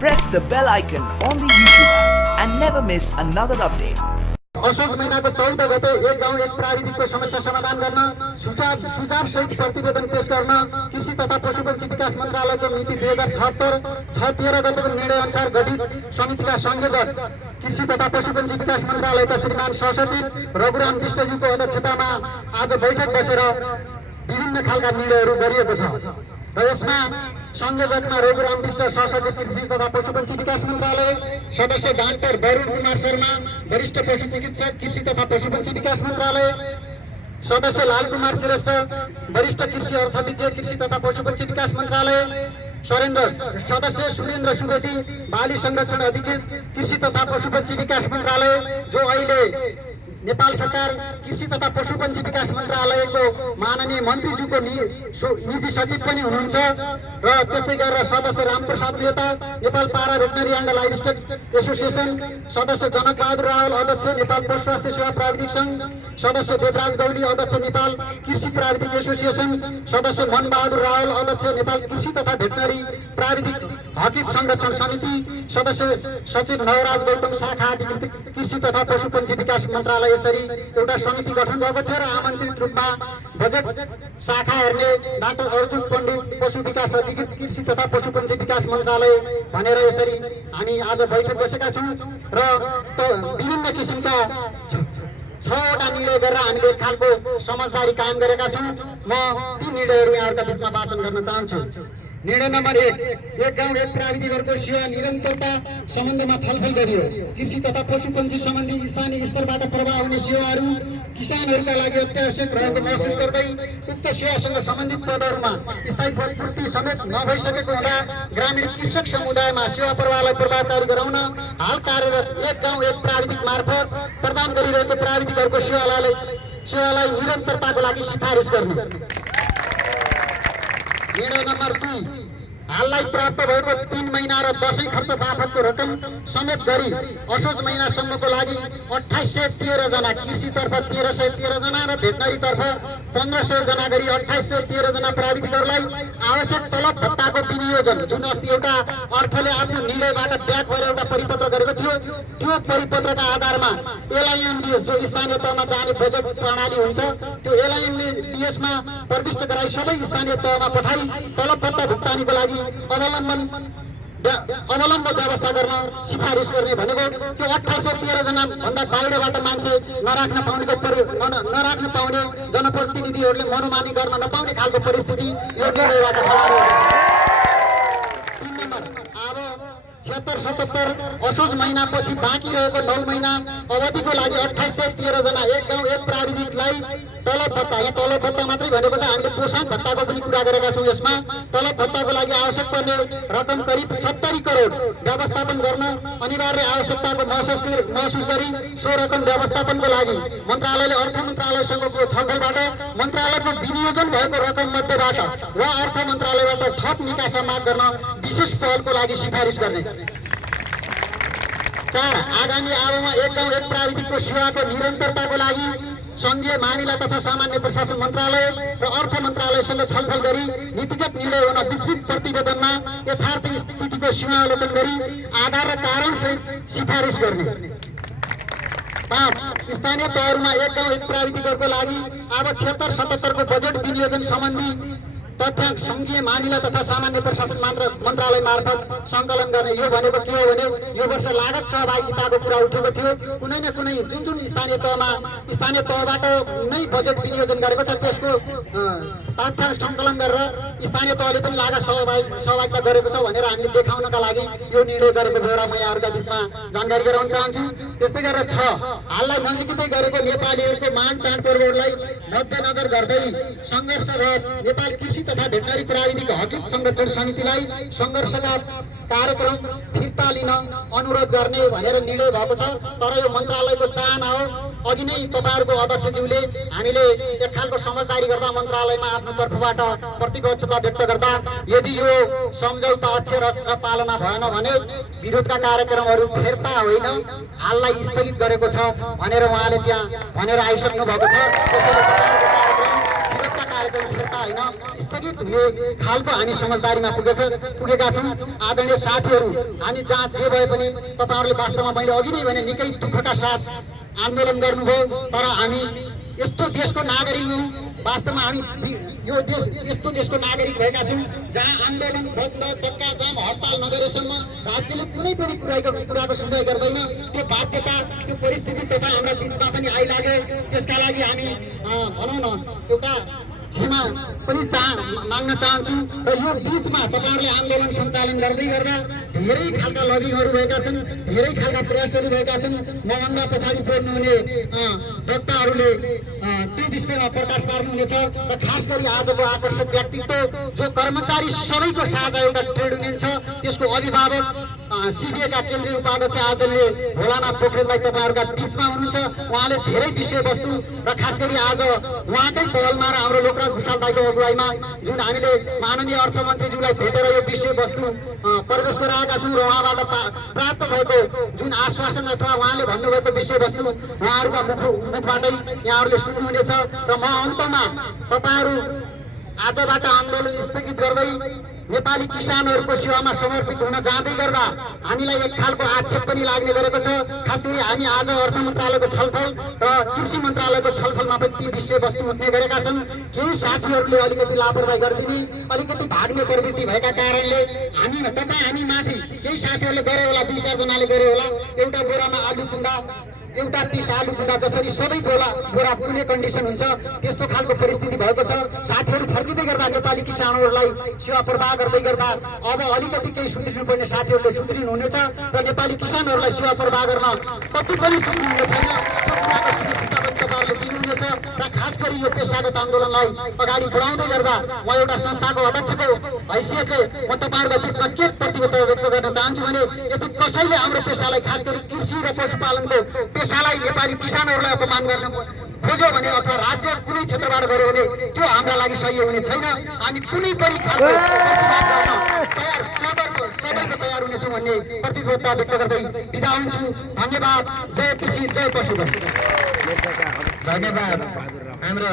press the bell icon on the YouTube app and never miss another update. असोज महीनाको 14 गते एक गाउँ एक प्राविधिकको समस्या समाधान गर्न सुझाव सहित प्रतिवेदन पेश गर्न कृषि तथा पशुपन्छी विकास मन्त्रालयको मिति 2076/13 गतेको निर्णय अनुसार गठित समितिका संयोजक कृषि तथा पशुपन्छी विकास मन्त्रालयका श्रीमान सहसचिव रघुराम विष्टज्यूको अध्यक्षतामा आज बैठक बसेर विभिन्न खालका निर्णयहरू गरिएको छ र यसमा संयोजकमा रघुराम विष्ट, सहसचिव कृषि तथा पशुपन्छी विकास मन्त्रालय, सदस्य डाक्टर वरुण कुमार शर्मा, वरिष्ठ पशु चिकित्सक कृषि तथा पशुपन्छी विकास मन्त्रालय, सदस्य लाल कुमार श्रेष्ठ, वरिष्ठ कृषि अर्थविज्ञ कृषि तथा पशुपन्छी विकास मन्त्रालय, सदस्य सुरेन्द्र सुवेदी, बाली संरक्षण अधिकृत कृषि तथा पशुपन्छी विकास मन्त्रालय, जो अहिले नेपाल सरकार कृषि तथा पशुपन्छी विकास मन्त्रालयको माननीय मन्त्रीज्यूको निजी सचिव पनि हुनुहुन्छ र त्यस्तै गरेर सदस्य रामप्रसाद मेहता, नेपाल पारा भेटनरी एन्ड लाइभस्टक एसोसिएसन, सदस्य जनकबहादुर रावल, अध्यक्ष नेपाल पशु स्वास्थ्य सेवा प्राविधिक सङ्घ, सदस्य देवराज गौली, अध्यक्ष नेपाल कृषि प्राविधिक एसोसिएसन, सदस्य मनबहादुर रावल, अध्यक्ष नेपाल कृषि तथा भेटनरी प्राविधिक हकित संरक्षण समिति, सदस्य सचिव नवराज गौतम, शाखा अधिकृत कृषि तथा पशुपन्छी विकास मन्त्रालय। यसरी एउटा समिति गठन भएको थियो र आमन्त्रित रूपमा बजेट शाखा हेर्ने डाक्टर अर्जुन पण्डित, पशु विकास अधिकृत कृषि तथा पशुपन्छी विकास मन्त्रालय भनेर यसरी हामी आज बैठक बसेका छौँ र विभिन्न किसिमका 6वटा निर्णय गरेर हामीले एक खालको समझदारी कायम गरेका छौँ। म ती निर्णयहरू यहाँहरूका बीचमा वाचन गर्न चाहन्छु। निर्णय नम्बर 1, एक गाउँ एक प्राविधिकहरूको सेवा निरन्तरता सम्बन्धमा छलफल गरियो। कृषि तथा पशुपन्छी सम्बन्धी स्थानीय स्तरबाट प्रभाव हुने सेवाहरू किसानहरूका लागि अत्यावश्यक रहेको महसुस गर्दै उक्त सेवासँग सम्बन्धित पदहरूमा स्थायी पदपूर्ति समेत नभइसकेको हुँदा ग्रामीण कृषक समुदायमा सेवा प्रवाहलाई प्रभावकारी गराउन हाल कार्यरत एक गाउँ एक प्राविधिक मार्फत प्रदान गरिरहेको प्राविधिकहरूको सेवालाई निरन्तरताको लागि सिफारिस गर्ने। निर्णय नम्बर 2, हाललाई प्राप्त भएको 3 महिना र दशैं खर्च बापतको रकम समेत गरी असोज महिनासम्मको लागि 2813 जना, कृषितर्फ 1313 जना र भेटनरीतर्फ 1500 जना गरी 2813 जना प्राविधिकहरूलाई आवश्यक तलब भत्ताको विनियोजन, जुन अस्ति एउटा अर्थले आफ्नो निर्णयबाट ब्याक भएर एउटा परिपत्र गरेको थियो, त्यो परिपत्रका आधारमा एलआइएमडीएस जो स्थानीय तहमा जाने बजेट प्रणाली हुन्छ, त्यो एलआइएमडीएसमा प्रविष्ट गराई सबै स्थानीय तहमा पठाई तलब भत्ता भुक्तानीको लागि अवलम्ब व्यवस्था गर्न सिफारिस गर्ने भनेको त्यो 2813 जना भन्दा बाहिरबाट मान्छे नराख्न पाउने जनप्रतिनिधिहरूले मनोमानी गर्न नपाउने खालको परिस्थिति यो निर्णयबाट खडा हो। 3 नम्बर, अब 76-77 असोज महिनापछि बाँकी रहेको 9 महिना अवधिको लागि 2813 जना एक गाउँ एक प्राविधिकलाई तलब भत्ता, यहाँ तलब भत्ता मात्रै भनेको छ, हामीले पोषण भत्ताको पनि कुरा गरेका छौँ। यसमा तलब भत्ताको लागि आवश्यक पर्ने रकम करिब 70 करोड व्यवस्थापन गर्न अनिवार्य आवश्यकताको महसुस गरी सो रकम व्यवस्थापनको लागि मन्त्रालयले अर्थ मन्त्रालयसँगको छलफलबाट मन्त्रालयको विनियोजन भएको रकम मध्येबाट वा अर्थ मन्त्रालयबाट थप निकासा माग गर्न विशेष पहलको लागि सिफारिस गर्ने। 4, आगामी आवमा एक गाउँ एक प्राविधिकको सेवाको निरन्तरताको लागि संघीय मामिला तथा सामान्य प्रशासन मन्त्रालय र अर्थ मन्त्रालयसँग छलफल गरी नीतिगत निर्णय हुन विस्तृत प्रतिवेदनमा यथार्थ स्थितिको सीमावलोकन गरी आधार र कारण सहित सिफारिस गर्ने। 5, स्थानीय तहहरूमा एक गाउँ एक प्राविधिकहरूको लागि अब 76-77 को बजेट विनियोजन सम्बन्धी तथ्याङ्क संघीय मामिला तथा सामान्य प्रशासन मन्त्रालय मार्फत सङ्कलन गर्ने। यो भनेको के हो भने यो वर्ष लागत सहभागिताको कुरा उठेको थियो, कुनै न कुनै जुन स्थानीय तहबाट नै बजेट विनियोजन गरेको छ त्यसको तथ्याङ्क सङ्कलन गरेर स्थानीय तहले पनि लागत सहभागिता गरेको छ भनेर हामीले देखाउनका लागि यो निर्णय गरेको बेहोरा म यहाँहरूका बीचमा जानकारी गराउन चाहन्छु। त्यस्तै गरेर 6, हाललाई नजिकै गरेको नेपालीहरूको मान चाडपर्वहरूलाई मध्यनजर गर्दै सङ्घर्षरत नेपाल कृषि तथा भेटनरी प्राविधिक हकित संरक्षण समितिलाई सङ्घर्षका कार्यक्रम फिर्ता लिन अनुरोध गर्ने भनेर निर्णय भएको छ। तर यो मन्त्रालयको चाहना हो। अघि नै तपाईहरुको अध्यक्षज्यूले हामीले एक खालको समझदारी गर्दा मन्त्रालयमा आफ्नो तर्फबाट प्रतिबद्धता व्यक्त गर्दा यदि यो सम्झौता अक्षर पालना भएन भने विरोधका कार्यक्रमहरू फिर्ता होइन हाललाई स्थगित गरेको छ भनेर उहाँले त्यहाँ भनेर आइसक्नु भएको छ। त्यसैले तपाईहरुको कार्यक्रम विरोधका कार्यक्रम फिर्ता होइन स्थगित हुने खालको हामी समझदारीमा पुगेका छौँ। आदरणीय साथीहरू, हामी जहाँ जे भए पनि तपाईँहरूले वास्तवमा मैले अघि नै भने निकै दुःखका साथ आन्दोलन गर्नुभयो, तर हामी यस्तो देशको नागरिक हौँ, वास्तवमा हामी यो देश यस्तो देशको नागरिक भएका छौँ जहाँ आन्दोलन बन्द चक्का जाम हडताल नगरेसम्म राज्यले कुनै पनि कुराको सुनवाई गर्दैन। त्यो बाध्यता त्यो परिस्थिति तपाईँ हाम्रा बिचमा पनि आइलागे। त्यसका लागि हामी भनौँ न एउटा क्षमा पनि माग्न चाहन्छु। र यो बिचमा तपाईँहरूले आन्दोलन सञ्चालन गर्दै गर्दा धेरै खालका लबिङहरू भएका छन्, धेरै खालका प्रयासहरू भएका छन्। मभन्दा पछाडि बोल्नुहुने वक्ताहरूले त्यो विषयमा प्रकाश पार्नुहुनेछ। र खास गरी आजको आकर्षक व्यक्तित्व जो कर्मचारी सबैको साझा एउटा ट्रेड युनियन छ, त्यसको अभिभावक सिबिएका केन्द्रीय उपाध्यक्ष आदरणीय भोलानाथ पोखरेललाई तपाईँहरूका बिचमा हुनुहुन्छ। उहाँले धेरै विषयवस्तु र खास गरी आज उहाँकै पहलमा र हाम्रो लोकराज भुषाल दाइको अगुवाईमा जुन हामीले माननीय अर्थमन्त्रीज्यूलाई भेटेर यो विषयवस्तु प्रवेश गराएका छौँ र उहाँबाट प्राप्त भएको जुन आश्वासन अथवा उहाँले भन्नुभएको विषयवस्तु उहाँहरूका मुखबाटै यहाँहरूले सुन्नुहुनेछ। र म अन्तमा तपाईँहरू आजबाट आन्दोलन स्थगित गर्दै नेपाली किसानहरूको सेवामा समर्पित हुन जाँदै गर्दा हामीलाई एक खालको आक्षेप पनि लाग्ने गरेको छ। खास गरी हामी आज अर्थ मन्त्रालयको छलफल र कृषि मन्त्रालयको छलफलमा पनि ती विषयवस्तु उठ्ने गरेका छन्। केही साथीहरूले अलिकति लापरवाही गरिदिने, अलिकति भाग्ने प्रवृत्ति भएका कारणले हामी माथि केही साथीहरूले गरे होला, 2-4 जनाले गरे होला, एउटा बोरामा आलु कुन्दा एउटा पिस आलु कुन्दा जसरी सबै बोरा पुग्ने कन्डिसन हुन्छ, त्यस्तो खालको परिस्थिति भएको छ। साथीहरू फर्किँदै गर्दा नेपाली किसानहरूलाई सेवा प्रवाह गर्दै गर्दा अब अलिकति केही सुध्रिनुपर्ने साथीहरूले सुध्रिनुहुनेछ र नेपाली किसानहरूलाई सेवा प्रवाह गर्न कति पनि सुध्रिनु छैन। त्यो कुराको सुनिश्चितता पनि तपाईँहरूले दिनुहुनेछ। र खास गरी यो पेसागत आन्दोलनलाई अगाडि बढाउँदै गर्दा म एउटा संस्थाको अध्यक्षको हैसियतले म तपाईँहरूको बिचमा के प्रतिबद्धता व्यक्त गर्न चाहन्छु भने यदि कसैले हाम्रो पेसालाई खास गरी कृषि र पशुपालनको पेसालाई नेपाली किसानहरूलाई अपमान गर्न खोज्यो भने अथवा राज्य कुनै क्षेत्रबाट गर्यो भने त्यो हाम्रा लागि सही हुने छैन। हामी कुनै पनि खालको प्रतिवाद गर्न सदैव तयार हुनेछौँ भन्ने प्रतिबद्धता व्यक्त गर्दै बिदा हुन्छु। धन्यवाद। जय कृषि, जय पशुधन। धन्यवाद। हाम्रो